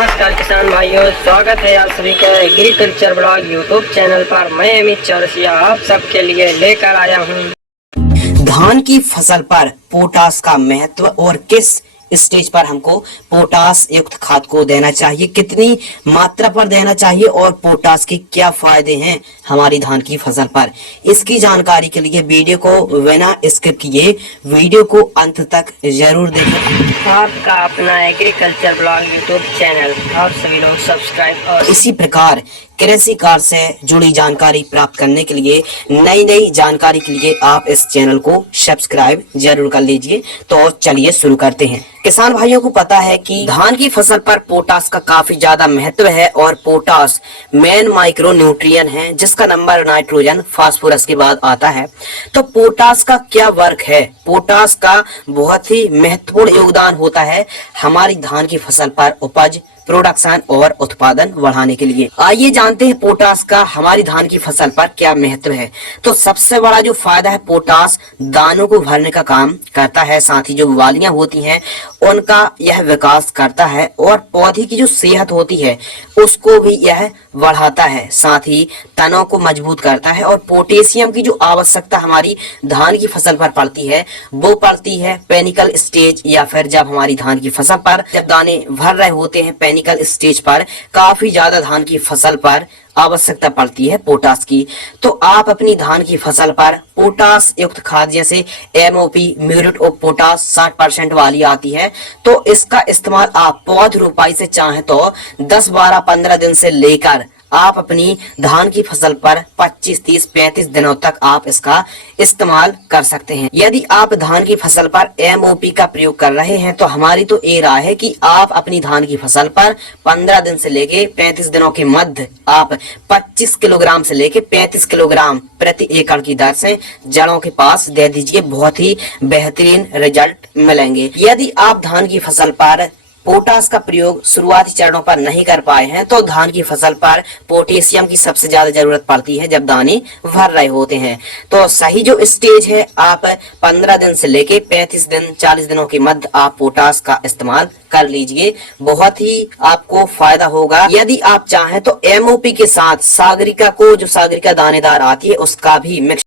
नमस्कार किसान भाइयों, स्वागत है आप सभी का एग्रीकल्चर ब्लॉग यूट्यूब चैनल पर। मैं अमित चौरसिया आप सबके लिए लेकर आया हूं धान की फसल पर पोटास का महत्व और किस स्टेज पर हमको पोटास युक्त खाद को देना चाहिए, कितनी मात्रा पर देना चाहिए और पोटास के क्या फायदे हैं हमारी धान की फसल पर। इसकी जानकारी के लिए वीडियो को बिना स्किप किए वीडियो को अंत तक जरूर देखें। आपका अपना एग्रीकल्चर ब्लॉग यूट्यूब चैनल आप सभी लोग सब्सक्राइब और इसी प्रकार कृषि कार्य से जुड़ी जानकारी प्राप्त करने के लिए, नई जानकारी के लिए आप इस चैनल को सब्सक्राइब जरूर कर लीजिए। तो चलिए शुरू करते हैं। किसान भाइयों को पता है कि धान की फसल पर पोटास का काफी ज्यादा महत्व है और पोटास मेन माइक्रो न्यूट्रिएंट है जिसका नंबर नाइट्रोजन फास्फोरस के बाद आता है। तो पोटास का क्या वर्क है? पोटास का बहुत ही महत्वपूर्ण योगदान होता है हमारी धान की फसल पर उपज, प्रोडक्शन और उत्पादन बढ़ाने के लिए। आइए जानते हैं पोटास का हमारी धान की फसल पर क्या महत्व है। तो सबसे बड़ा जो फायदा है, पोटास दानों को भरने का काम करता है, साथ ही जो वालियां होती हैं उनका यह विकास करता है और पौधे की जो सेहत होती है उसको भी यह बढ़ाता है, साथ ही तनों को मजबूत करता है। और पोटेशियम की जो आवश्यकता हमारी धान की फसल पर पड़ती है वो पड़ती है पेनिकल स्टेज, या फिर जब हमारी धान की फसल पर जब दाने भर रहे होते हैं पेनिकल स्टेज पर काफी ज्यादा धान की फसल पर आवश्यकता पड़ती है पोटास की। तो आप अपनी धान की फसल पर पोटास युक्त खाद जैसे एमओपी म्यूरेट ऑफ पोटास 60% वाली आती है, तो इसका इस्तेमाल आप पौध रोपाई से चाहे तो 10, 12, 15 दिन से लेकर आप अपनी धान की फसल पर 25, 30, 35 दिनों तक आप इसका इस्तेमाल कर सकते हैं। यदि आप धान की फसल पर एमओपी का प्रयोग कर रहे हैं तो हमारी तो ये राय है कि आप अपनी धान की फसल पर 15 दिन से लेके 35 दिनों के मध्य आप 25 किलोग्राम से लेके 35 किलोग्राम प्रति एकड़ की दर से जड़ों के पास दे दीजिए। बहुत ही बेहतरीन रिजल्ट मिलेंगे। यदि आप धान की फसल पर पोटास का प्रयोग शुरुआती चरणों पर नहीं कर पाए हैं तो धान की फसल पर पोटेशियम की सबसे ज्यादा जरूरत पड़ती है जब दाने भर रहे होते हैं। तो सही जो स्टेज है, आप 15 दिन से लेके 35 दिन 40 दिनों के मध्य आप पोटास का इस्तेमाल कर लीजिए, बहुत ही आपको फायदा होगा। यदि आप चाहें तो एमओपी के साथ सागरिका को, जो सागरिका दानेदार आती है, उसका भी मिक्स